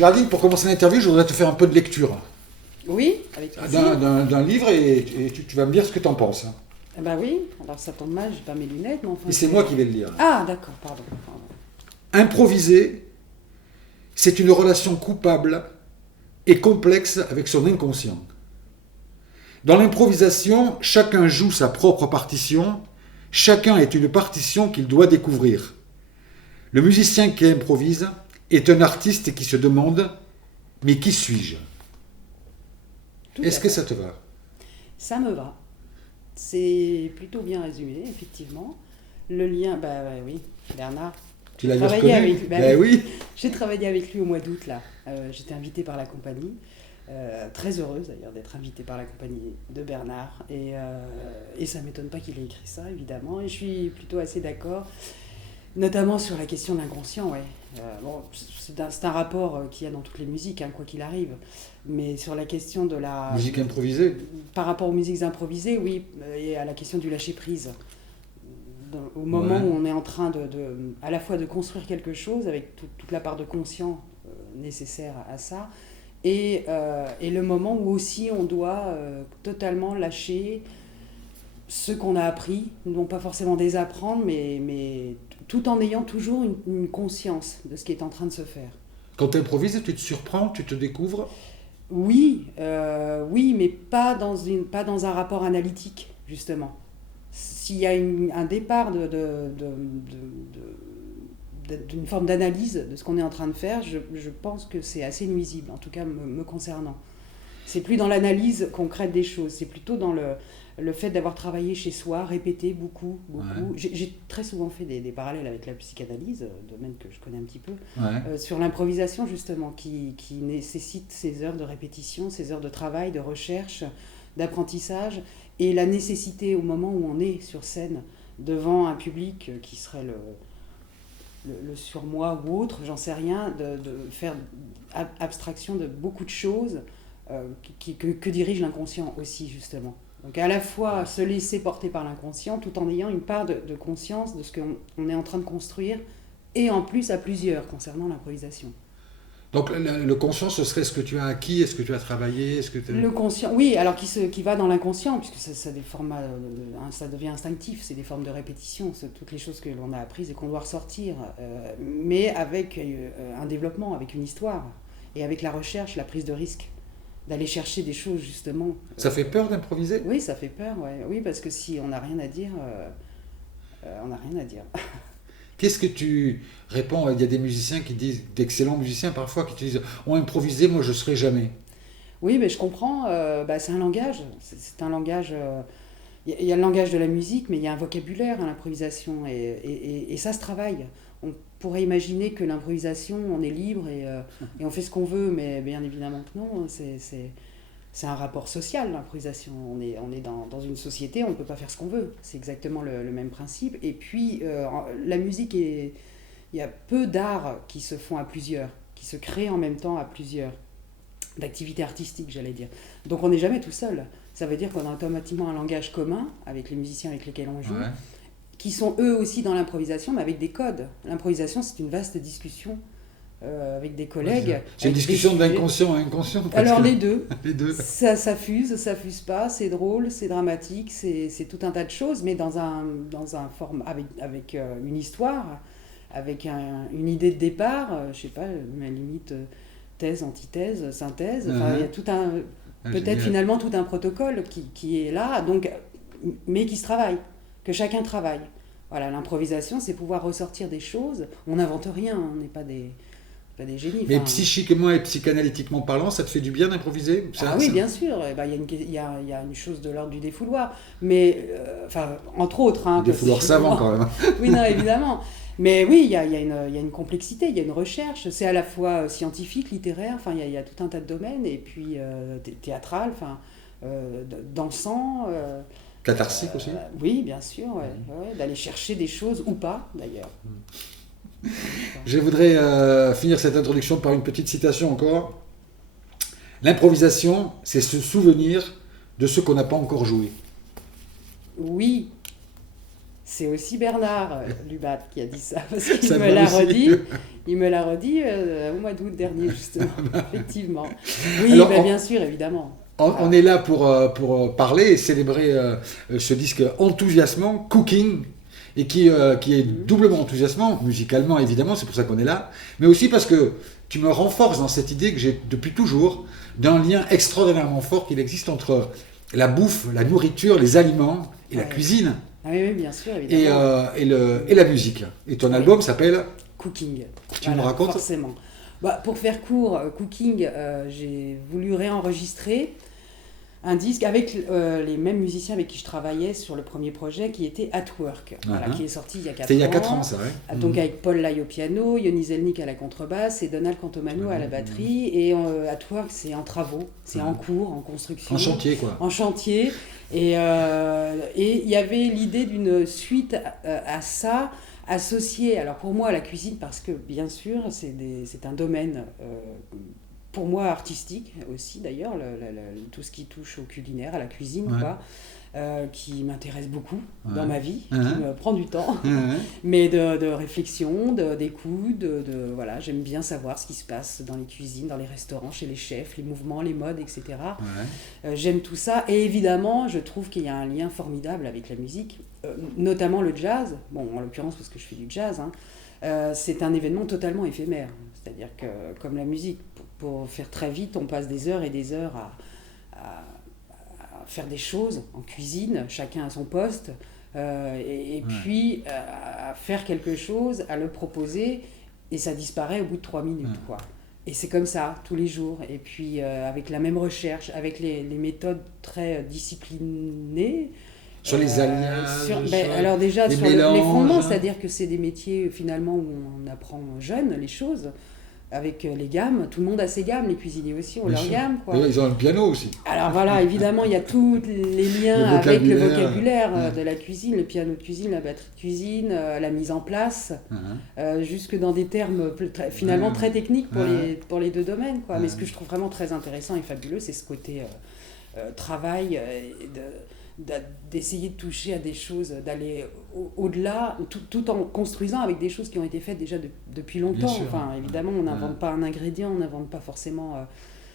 Géraldine, pour commencer l'interview, je voudrais te faire un peu de lecture Oui, avec plaisir. d'un livre et tu vas me dire ce que tu en penses. Eh ben oui, alors ça tombe mal, j'ai pas mes lunettes, mais enfin... Et c'est moi qui vais le lire. Ah, d'accord, pardon. Improviser, c'est une relation coupable et complexe avec son inconscient. Dans l'improvisation, chacun joue sa propre partition, chacun est une partition qu'il doit découvrir. Le musicien qui improvise est un artiste qui se demande « Mais qui suis-je » Est-ce que ça te va? Ça me va. C'est plutôt bien résumé, effectivement. Le lien, oui, Bernard. Tu l'as reconnu? Oui. J'ai travaillé avec lui au mois d'août, là. J'étais invitée par la compagnie. Très heureuse d'ailleurs d'être invitée par la compagnie de Bernard. Et ça ne m'étonne pas qu'il ait écrit ça, évidemment. Et je suis plutôt assez d'accord, notamment sur la question de l'inconscient, ouais. C'est un rapport qu'il y a dans toutes les musiques, hein, quoi qu'il arrive. Mais sur la question de la... Musique improvisée? Par rapport aux musiques improvisées, oui, et à la question du lâcher-prise. Au moment où on est en train à la fois de construire quelque chose, avec toute la part de conscient nécessaire à ça, et le moment où aussi on doit totalement lâcher ce qu'on a appris, non pas forcément désapprendre, mais tout en ayant toujours une conscience de ce qui est en train de se faire. Quand tu improvises, tu te surprends, tu te découvres? Oui, mais pas dans un rapport analytique, justement. S'il y a un départ d'une forme d'analyse de ce qu'on est en train de faire, je pense que c'est assez nuisible, en tout cas me concernant. C'est plus dans l'analyse concrète des choses, c'est plutôt dans le fait d'avoir travaillé chez soi, répété beaucoup. Ouais. J'ai très souvent fait des parallèles avec la psychanalyse, domaine que je connais un petit peu, sur l'improvisation justement, qui nécessite ces heures de répétition, ces heures de travail, de recherche, d'apprentissage, et la nécessité au moment où on est sur scène, devant un public qui serait le surmoi ou autre, j'en sais rien, de faire abstraction de beaucoup de choses que dirige l'inconscient aussi, justement. Donc à la fois se laisser porter par l'inconscient tout en ayant une part de conscience de ce qu'on est en train de construire, et en plus à plusieurs concernant l'improvisation. Donc le conscient, ce serait ce que tu as acquis, est-ce que tu as travaillé, Le conscient, oui, alors qui va dans l'inconscient, puisque ça devient instinctif, c'est des formes de répétition, c'est toutes les choses que l'on a apprises et qu'on doit ressortir, mais avec un développement, avec une histoire, et avec la recherche, la prise de risque, d'aller chercher des choses justement. Ça fait peur d'improviser? Oui, ça fait peur, ouais. Oui, parce que si on n'a rien à dire, on n'a rien à dire. Qu'est-ce que tu réponds? Il y a des musiciens qui disent, d'excellents musiciens parfois, qui te disent « On improvisé, moi je ne serai jamais ». Oui, mais je comprends, c'est un langage. C'est un langage... Il y a le langage de la musique, mais il y a un vocabulaire à l'improvisation, et ça se travaille. On pourrait imaginer que l'improvisation, on est libre et on fait ce qu'on veut, mais bien évidemment que non, c'est un rapport social, l'improvisation. On est dans une société, on ne peut pas faire ce qu'on veut. C'est exactement le même principe. Et puis, la musique, il y a peu d'arts qui se font à plusieurs, qui se créent en même temps à plusieurs, d'activités artistiques, j'allais dire. Donc on n'est jamais tout seul. Ça veut dire qu'on a automatiquement un langage commun avec les musiciens avec lesquels on joue, qui sont eux aussi dans l'improvisation, mais avec des codes. L'improvisation, c'est une vaste discussion avec des collègues. C'est une discussion d'inconscient à inconscient. Alors les deux. Les deux. Ça fuse pas, c'est drôle, c'est dramatique, c'est tout un tas de choses, mais dans un forme avec une histoire, avec une idée de départ, je sais pas, à la limite thèse, antithèse, synthèse. Enfin, il y a tout peut-être finalement tout un protocole qui est là, donc, mais qui se travaille, que chacun travaille. Voilà, l'improvisation, c'est pouvoir ressortir des choses. On n'invente rien, on n'est pas des génies. Mais psychiquement et psychanalytiquement parlant, ça te fait du bien d'improviser? Oui, bien sûr. Il y a une chose de l'ordre du défouloir. Mais, entre autres... Du défouloir savant, quand même. Oui, non, évidemment. Mais oui, il y a une complexité, il y a une recherche. C'est à la fois scientifique, littéraire, il y a tout un tas de domaines. Et puis théâtral, dansant... catharsique aussi? Oui, bien sûr. Ouais, d'aller chercher des choses, ou pas, d'ailleurs. Je voudrais finir cette introduction par une petite citation encore. L'improvisation, c'est se souvenir de ce qu'on n'a pas encore joué. Oui, C'est aussi Bernard Lubat qui a dit ça, parce qu'il Ça me va l'a aussi. redit. Il me l'a redit au mois d'août dernier, justement, effectivement. Oui, Alors, ben, bien sûr, évidemment. On est là pour parler et célébrer ce disque enthousiasmant, Cooking, et qui est doublement enthousiasmant, musicalement évidemment, c'est pour ça qu'on est là, mais aussi parce que tu me renforces dans cette idée que j'ai depuis toujours d'un lien extraordinairement fort qu'il existe entre la bouffe, la nourriture, les aliments et la Ouais. cuisine Ah oui, oui, bien sûr, évidemment. et la musique. Et ton album s'appelle Cooking. Tu me racontes forcément. Bah, pour faire court, Cooking, j'ai voulu réenregistrer un disque avec les mêmes musiciens avec qui je travaillais sur le premier projet qui était At Work, voilà, qui est sorti il y a 4 ans. C'était il y a 4 ans, ça, ouais. Donc avec Paul Lai au piano, Yoni Zelnik à la contrebasse et Donald Cantomano à la batterie. Et At Work, c'est en travaux, c'est en cours, en construction. En chantier, quoi. En chantier. Et il y avait l'idée d'une suite à ça, associée, alors pour moi, à la cuisine, parce que bien sûr, c'est un domaine, pour moi, artistique aussi d'ailleurs, tout ce qui touche au culinaire, à la cuisine, quoi, qui m'intéresse beaucoup dans ma vie, qui me prend du temps, mais de réflexion, d'écoute, voilà, j'aime bien savoir ce qui se passe dans les cuisines, dans les restaurants, chez les chefs, les mouvements, les modes, etc. J'aime tout ça, et évidemment, je trouve qu'il y a un lien formidable avec la musique, notamment le jazz, bon, en l'occurrence parce que je fais du jazz, c'est un événement totalement éphémère, c'est-à-dire que, comme la musique, pour faire très vite, on passe des heures et des heures à faire des choses en cuisine, chacun à son poste, puis à faire quelque chose, à le proposer, et ça disparaît au bout de 3 minutes, quoi. Et c'est comme ça, tous les jours. Et puis, avec la même recherche, avec les méthodes très disciplinées. Sur les alliages, alors déjà, les sur mélanges. les fondements, c'est-à-dire que c'est des métiers, finalement, où on apprend jeune les choses. Avec les gammes, tout le monde a ses gammes, les cuisiniers aussi ont leurs gammes, quoi. Oui, ils ont le piano aussi. Alors voilà, évidemment, il y a tous les liens avec le vocabulaire de la cuisine, le piano de cuisine, la batterie de cuisine, la mise en place, jusque dans des termes finalement très techniques pour les deux domaines, quoi. Mais ce que je trouve vraiment très intéressant et fabuleux, c'est ce côté travail, d'essayer de toucher à des choses, d'aller au-delà, tout en construisant avec des choses qui ont été faites déjà depuis longtemps. Enfin, évidemment, on n'invente pas un ingrédient, on n'invente pas forcément...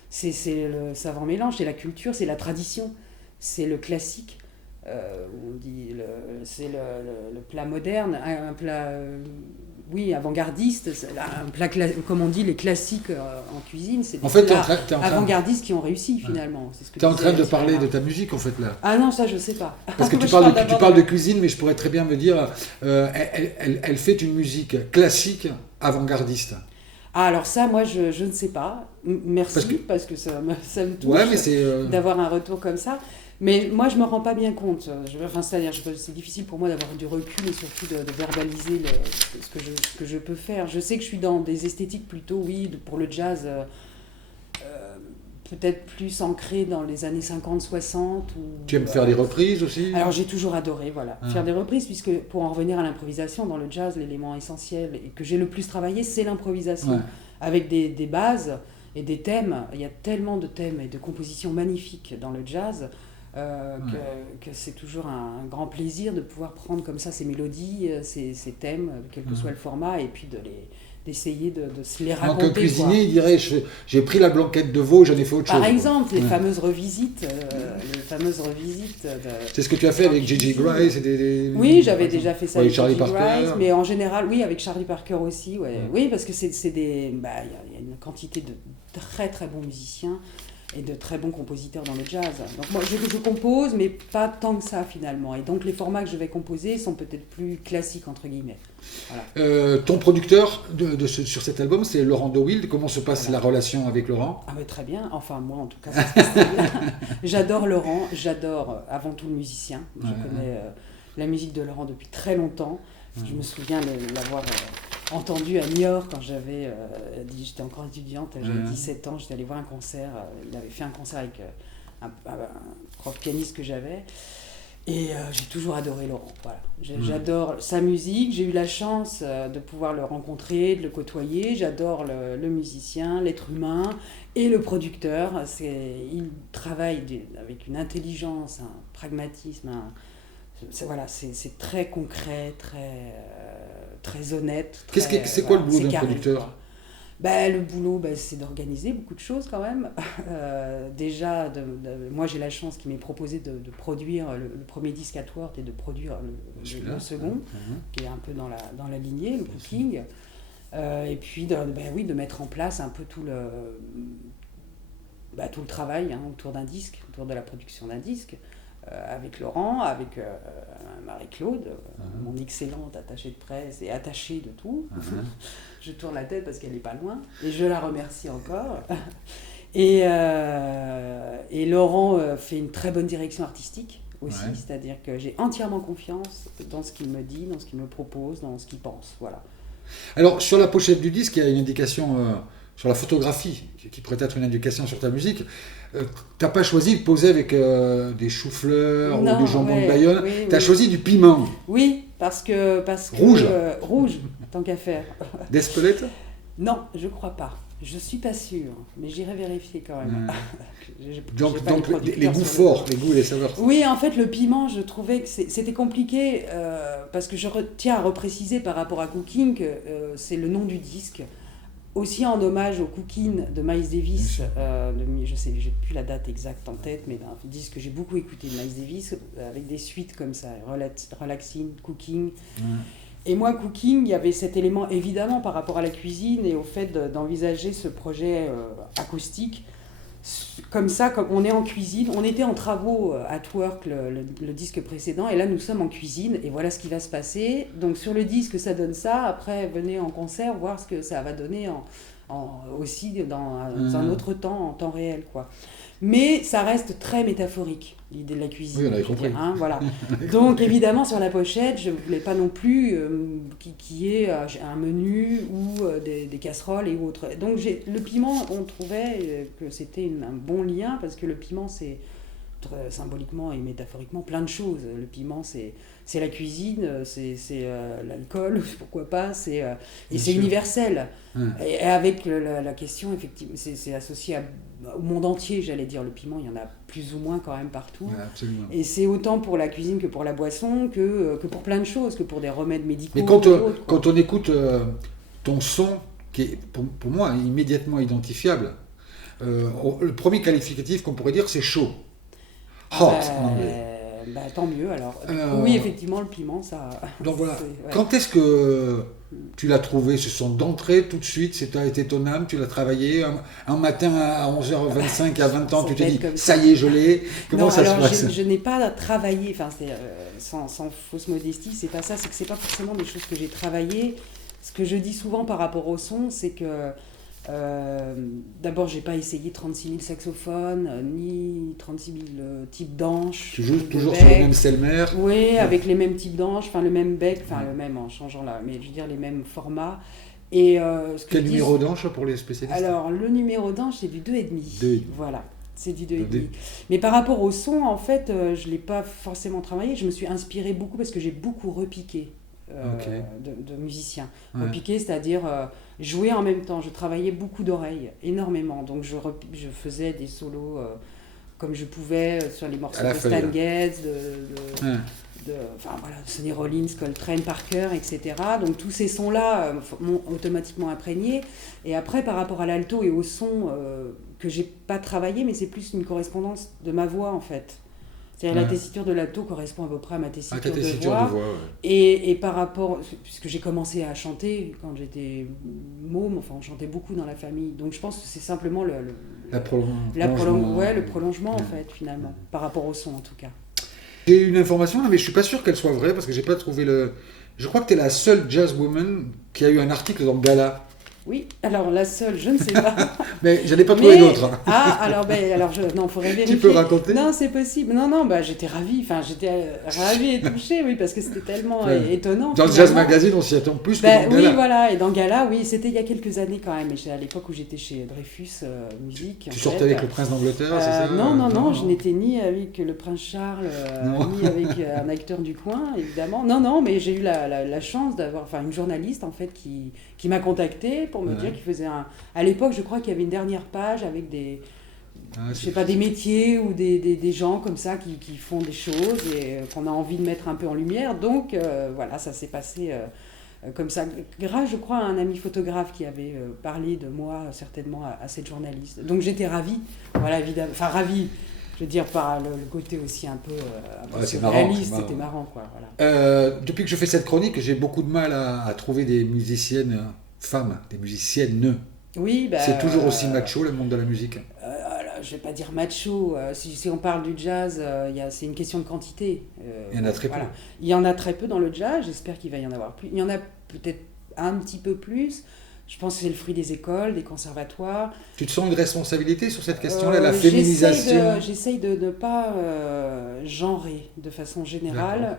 c'est le savant mélange, c'est la culture, c'est la tradition, c'est le classique. On dit c'est le plat moderne, un plat... avant-gardiste, un plat comme on dit, les classiques en cuisine, c'est des plats avant-gardistes qui ont réussi finalement. Tu es en train de parler de ta musique en fait là. Ah non, ça je sais pas. Parce que tu parles de cuisine, mais je pourrais très bien me dire, elle fait une musique classique avant-gardiste. Ah alors ça, moi je ne sais pas. Merci, parce que ça me touche d'avoir un retour comme ça. Mais moi, je ne me rends pas bien compte. C'est-à-dire, c'est difficile pour moi d'avoir du recul et surtout de verbaliser ce que je peux faire. Je sais que je suis dans des esthétiques plutôt, pour le jazz, peut-être plus ancrées dans les années 50-60. Tu aimes faire des reprises aussi ? Alors, j'ai toujours adoré, faire des reprises, puisque pour en revenir à l'improvisation, dans le jazz, l'élément essentiel et que j'ai le plus travaillé, c'est l'improvisation, avec des bases et des thèmes. Il y a tellement de thèmes et de compositions magnifiques dans le jazz. Que c'est toujours un grand plaisir de pouvoir prendre comme ça ces mélodies, ces thèmes, quel que soit le format, et puis d'essayer de se les raconter. Donc un cuisinier, il dirait, j'ai pris la blanquette de veau, j'en ai fait autre chose. Par exemple, les fameuses revisites. C'est ce que tu as fait avec J.J. Grice Oui, j'avais déjà fait ça avec Charlie J.J. Parker. Grice, mais en général, avec Charlie Parker aussi. Oui, parce que il y a une quantité de très très bons musiciens et de très bons compositeurs dans le jazz. Donc moi, je compose, mais pas tant que ça finalement. Et donc les formats que je vais composer sont peut-être plus classiques, entre guillemets. Voilà. Ton producteur sur cet album, c'est Laurent De Wild. Comment se passe la relation avec Laurent ? Ah mais très bien. Enfin, moi en tout cas, ça se passe très bien. J'adore Laurent. J'adore avant tout le musicien. Je connais la musique de Laurent depuis très longtemps. Je me souviens l'avoir... entendu à Niort quand j'étais encore étudiante, j'avais 17 ans, j'étais allée voir un concert, il avait fait un concert avec un prof pianiste que j'avais, et j'ai toujours adoré Laurent, voilà. J'adore sa musique, j'ai eu la chance de pouvoir le rencontrer, de le côtoyer, j'adore le musicien, l'être humain et le producteur, il travaille avec une intelligence, un pragmatisme, c'est très concret, très honnête. C'est quoi le boulot d'un producteur ? Quoi. Le boulot, c'est d'organiser beaucoup de choses quand même. Déjà, moi j'ai la chance qu'il m'ait proposé de produire le premier disque Atwort et de produire le second, qui est un peu dans la lignée, le cooking. Et puis de mettre en place un peu tout le travail autour d'un disque, autour de la production d'un disque. Avec Laurent, avec Marie-Claude, mon excellente attachée de presse et attachée de tout. Je tourne la tête parce qu'elle n'est pas loin et je la remercie encore. Et Laurent fait une très bonne direction artistique aussi, c'est-à-dire que j'ai entièrement confiance dans ce qu'il me dit, dans ce qu'il me propose, dans ce qu'il pense. Voilà. Alors, sur la pochette du disque, il y a une indication sur la photographie qui pourrait être une indication sur ta musique. T'as pas choisi de poser avec des choux-fleurs ou du jambon de Bayonne. Oui, t'as choisi du piment. Oui, parce que rouge. Rouge, tant qu'à faire. D'Espelette ? Non, je crois pas. Je suis pas sûre, mais j'irai vérifier quand même. Donc les goûts forts, les goûts et les saveurs. Oui, en fait, le piment, je trouvais que c'était compliqué parce que je tiens à repréciser par rapport à Cooking que c'est le nom du disque. Aussi en hommage au Cooking de Miles Davis, je sais, j'ai plus la date exacte en tête, mais d'un disque que j'ai beaucoup écouté de Miles Davis, avec des suites comme ça, Relaxing, Cooking. Et moi, Cooking, il y avait cet élément évidemment par rapport à la cuisine et au fait d'envisager ce projet acoustique. Comme ça, comme on est en cuisine, on était en travaux Atwork, le disque précédent, et là nous sommes en cuisine, et voilà ce qui va se passer. Donc sur le disque, ça donne ça, après venez en concert, voir ce que ça va donner aussi dans un autre temps, en temps réel, quoi. Mais ça reste très métaphorique, l'idée de la cuisine. Oui, on avait compris. Voilà. Donc évidemment, sur la pochette, je ne voulais pas non plus qu'il y ait un menu ou des casseroles et autres. Donc le piment, on trouvait que c'était un bon lien, parce que le piment, c'est symboliquement et métaphoriquement plein de choses. Le piment, c'est la cuisine, c'est l'alcool, pourquoi pas, et c'est universel. Et avec la question, effectivement, c'est associé au monde entier, j'allais dire. Le piment, il y en a plus ou moins quand même partout. Et c'est autant pour la cuisine que pour la boisson, que pour plein de choses, que pour des remèdes médicaux. Mais quand on écoute ton son, qui est pour moi immédiatement identifiable, le premier qualificatif qu'on pourrait dire, c'est chaud. Hot en anglais. Tant mieux alors. Oui, effectivement, le piment, ça. Donc voilà. Quand est-ce que tu l'as trouvé, ce son d'entrée tout de suite? Ça été ton âme, tu l'as travaillé un matin à 11h25 à 20 ans, tu t'es dit ça y est, je l'ai. Comment ça se passe? Je n'ai pas travaillé, enfin, sans fausse modestie, c'est pas ça, c'est que c'est pas forcément des choses que j'ai travaillées. Ce que je dis souvent par rapport au son, c'est que d'abord, j'ai pas essayé 36 000 saxophones, ni 36 000 types d'anches. Tu joues toujours sur le même Selmer? Oui, avec les mêmes types d'anches, le même bec, le même en changeant mais je veux dire les mêmes formats. Et, quel numéro d'anche pour les spécialistes? Alors, le numéro d'anche, c'est du 2,5. Voilà, c'est du 2,5. Mais par rapport au son, en fait, je l'ai pas forcément travaillé. Je me suis inspirée beaucoup parce que j'ai beaucoup repiqué. De musiciens. Repiquer, c'est-à-dire jouer en même temps. Je travaillais beaucoup d'oreilles, énormément. Donc je faisais des solos comme je pouvais sur les morceaux de Stan Getz, Sonny Rollins, Coltrane, Parker, etc. Donc tous ces sons-là m'ont automatiquement imprégné. Et après, par rapport à l'alto et au son que j'ai pas travaillé, mais c'est plus une correspondance de ma voix en fait. C'est-à-dire la tessiture de l'alto correspond à peu près à ma tessiture de voix. Et par rapport, puisque j'ai commencé à chanter quand j'étais môme, on chantait beaucoup dans la famille. Donc je pense que c'est simplement le prolongement en fait, finalement, par rapport au son en tout cas. J'ai une information là, mais je suis pas sûr qu'elle soit vraie parce que j'ai pas trouvé le. Je crois que tu es la seule jazzwoman qui a eu un article dans Gala. Oui, alors la seule, je ne sais pas. Mais je n'en ai pas trouvé d'autres. Non, il faudrait vérifier. Tu peux raconter? Non, c'est possible. Non, j'étais ravie et touchée, oui, parce que c'était tellement étonnant. Dans le Jazz Magazine, on s'y attend plus que dans Gala. Oui, voilà, et dans Gala, oui, c'était il y a quelques années quand même, à l'époque où j'étais chez Dreyfus Musique. Tu sortais avec le prince d'Angleterre, c'est ça? Non, je n'étais ni avec le prince Charles, ni avec un acteur du coin, évidemment. Non, mais j'ai eu la chance d'avoir une journaliste, en fait, qui m'a contactée pour me dire qu'il faisait à l'époque, je crois qu'il y avait une dernière page avec Ah, je sais pas, des métiers ou des gens comme ça qui font des choses et qu'on a envie de mettre un peu en lumière. Donc voilà, ça s'est passé comme ça, grâce, je crois, à un ami photographe qui avait parlé de moi certainement à cette journaliste. Donc j'étais ravie, voilà, évidemment, enfin ravie, je veux dire, par le côté aussi un peu Ouais, c'est surréaliste, marrant. c'était marrant, quoi, voilà. Depuis que je fais cette chronique, j'ai beaucoup de mal à trouver des musiciennes femmes, des musiciennes. Oui, bah, C'est toujours aussi macho, le monde de la musique. je vais pas dire macho, si on parle du jazz, c'est une question de quantité. Il y en a très peu. Il y en a très peu dans le jazz, j'espère qu'il va y en avoir plus. Il y en a peut-être un petit peu plus. Je pense que c'est le fruit des écoles, des conservatoires. Tu te sens une responsabilité sur cette question-là, la féminisation? J'essaye de ne pas genrer de façon générale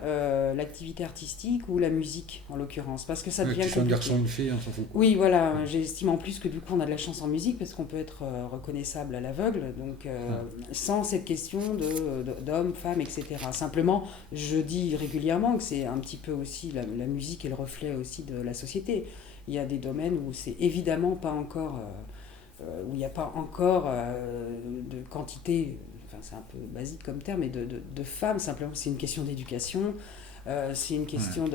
l'activité artistique ou la musique, en l'occurrence, parce que ça devient que tu sois un compliqué. garçon ou une fille, on s'en fout. Oui, voilà, j'estime en plus que du coup on a de la chance en musique parce qu'on peut être reconnaissable à l'aveugle, donc sans cette question d'homme, femme, etc. Simplement, je dis régulièrement que c'est un petit peu aussi, la musique est le reflet aussi de la société. Il y a des domaines où c'est évidemment pas encore, où il n'y a pas encore de quantité, enfin c'est un peu basique comme terme, mais de femmes, simplement c'est une question d'éducation. C'est une question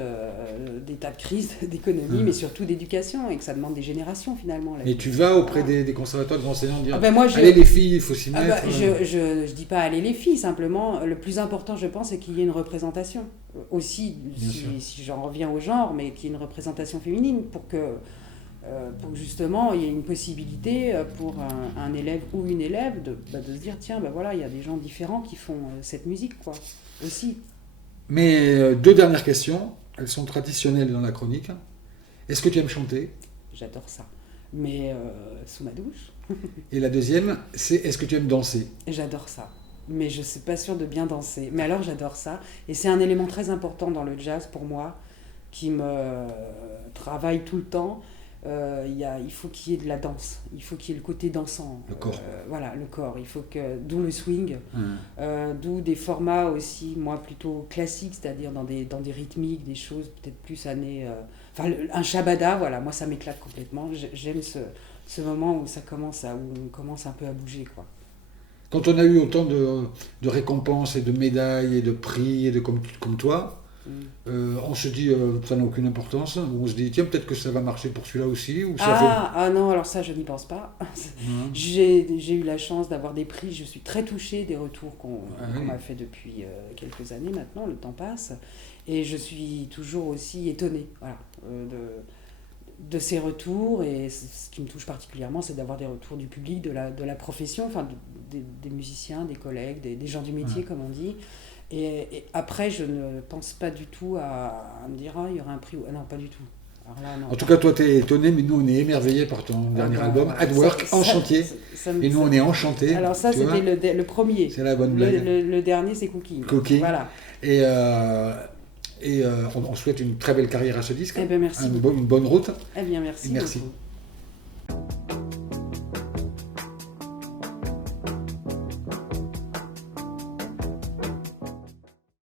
d'état de crise, d'économie, mais surtout d'éducation, et que ça demande des générations finalement. Et tu vas auprès des conservatoires, des enseignants, dire allez les filles, il faut s'y mettre. Je dis pas allez les filles, simplement le plus important je pense c'est qu'il y ait une représentation. Aussi, si j'en reviens au genre, mais qu'il y ait une représentation féminine pour que justement il y ait une possibilité pour un élève ou une élève de se dire tiens, voilà, il y a des gens différents qui font cette musique, quoi, aussi. Mais deux dernières questions, elles sont traditionnelles dans la chronique. Est-ce que tu aimes chanter? J'adore ça, mais sous ma douche. Et la deuxième, c'est est-ce que tu aimes danser? J'adore ça, mais je ne suis pas sûre de bien danser. Mais alors j'adore ça, et c'est un élément très important dans le jazz pour moi, qui me travaille tout le temps. Il faut qu'il y ait de la danse, il faut qu'il y ait le côté dansant. Le corps. Voilà, le corps. D'où le swing, d'où des formats aussi, moi plutôt classiques, c'est-à-dire dans des rythmiques, des choses peut-être plus années. Un shabada, voilà, moi ça m'éclate complètement. J'aime ce moment où où on commence un peu à bouger, quoi. Quand on a eu autant de récompenses et de médailles et de prix et comme toi, on se dit ça n'a aucune importance, ou on se dit tiens peut-être que ça va marcher pour celui-là aussi, ou non, alors ça je n'y pense pas. J'ai eu la chance d'avoir des prix, je suis très touchée des retours qu'on m'a fait depuis quelques années maintenant, le temps passe, et je suis toujours aussi étonnée, voilà, de ces retours, et ce qui me touche particulièrement c'est d'avoir des retours du public, de la profession, enfin des musiciens, des collègues, des gens du métier comme on dit. Et après, je ne pense pas du tout à me dire il y aura un prix. Non, pas du tout. Alors là, non. En tout cas, toi, tu es étonné, mais nous, on est émerveillés par ton dernier album, At Work, en chantier. Et nous, on est enchantés. Alors ça, c'était le premier. C'est la bonne blague. Le dernier, c'est Cooking. Voilà. Et on souhaite une très belle carrière à ce disque. Eh bien, merci. Une bonne route. Eh bien, merci. Et merci. Beaucoup.